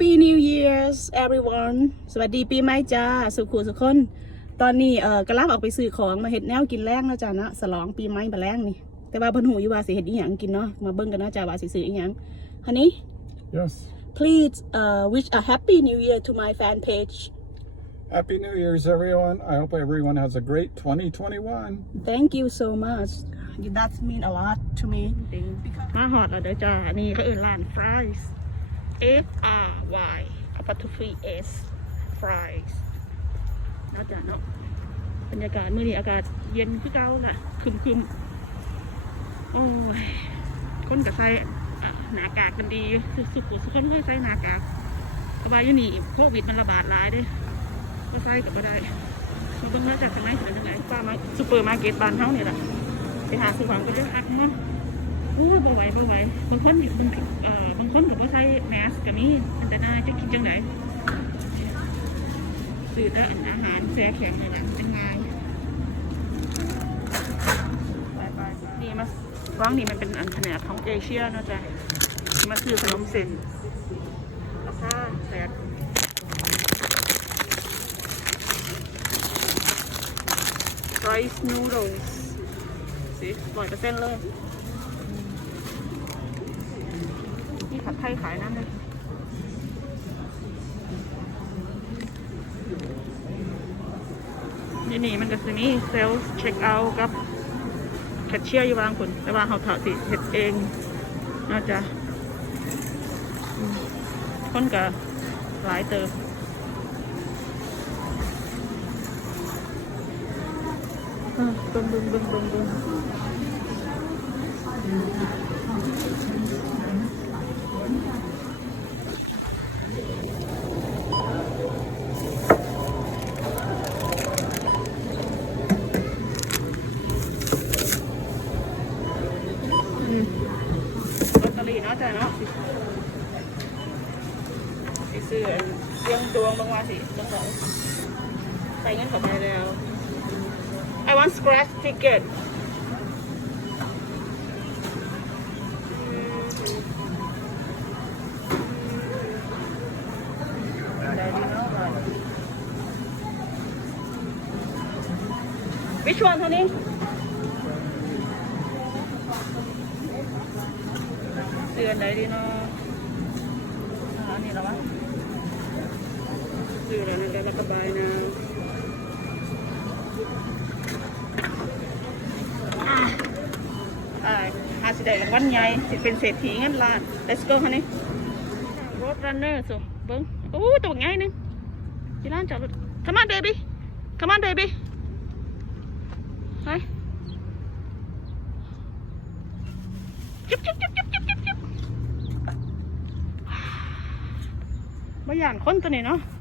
Happy New Year's everyone สวัสดีปีใหม่จ้า สุขุสุขคน ตอนนี้เอ่อกำลังออกไปซื้อของมาเห็ดแนวกินแรงแล้วจ้าเนาะสลองปีใหม่มาแรงนี่ แต่ว่าเพิ่นหูอยู่ว่าสิเห็ดอีหยังกินเนาะ มาเบิ่งกันเนาะจ้าว่าสิซื้ออีหยัง Honey Yes. please uh wish a happy new year to my fan page Happy New Year's, everyone. I hope everyone has a great 2021. thank you so much that mean a lot to me มาหอดแล้วเด้อจ้านี่ก็อื่นร้าน fries F R Y apostrophe S fries เนาจ้าเนาะบรรยากาศเมื้อนี้อากาศเย็นคือเก่าล่ะครึมโอ้ยคนกับใส่หน้ากากกันดีสุสุขุสุขคนเคยใส่หน้ากากสบายอยู่นี่โควิดมันระบาดหลายด้วยก็ใส่กับก็ได้มาเบิ่งว่าจากทางไหนถึงทางไหนป้ามาซูเปอร์มาร์เก็ตบ้านเฮาเนี่ยล่ะไปหาซื้อของก็จะอักเนาะ อู้ยบ่ไหวบ่ไหวบางคนอยู่บางเอ่อบางคนก็บ่ใส่แมสก็มีอันตรายจะคิดจังไดซื้อแต่อันอาหารแซ่แข็งนี่แหละจังไงไปไปนี่มาว่างนี่มันเป็นอันแผนกของเอเชียเนาะจ๊ะมาซื้อขนมเส้นราคาแปด rice noodles สิร้อยเปอร์เซ็นต์เลย นี่ผัดไทย ขายน้ำเลยนี่นี่มันก็จะมีเซลล์เช็คเอาท์กับแคชเชียร์อยู่บางคนแต่ว่าเขาถอดสิเห็ดเองน่าจะคนก็หลายเติมบึ้มบึ้มบึ้มบึ้มบึ้ม นาะจ้ะเนาะสิซื้อเสียงดวงบางวันสิบางวันใส่เงินเข้าไปแล้ว I want scratch ticket. วิชวันเท่านี้ bên đấy đi nó ờ, nó ăn gì đó từ là nên cái nè. À à sẽ để là quán nhai thì bên sẽ thí ngắt là let's go, honey. Road runner so vâng. Ô tụi ngay nè. Chị lan chào come on, baby. Come baby. Hi. บจุ๊บจุ๊บจุ๊บจุ๊บจุ๊บมาอย่างคนตัวนี้เนาะ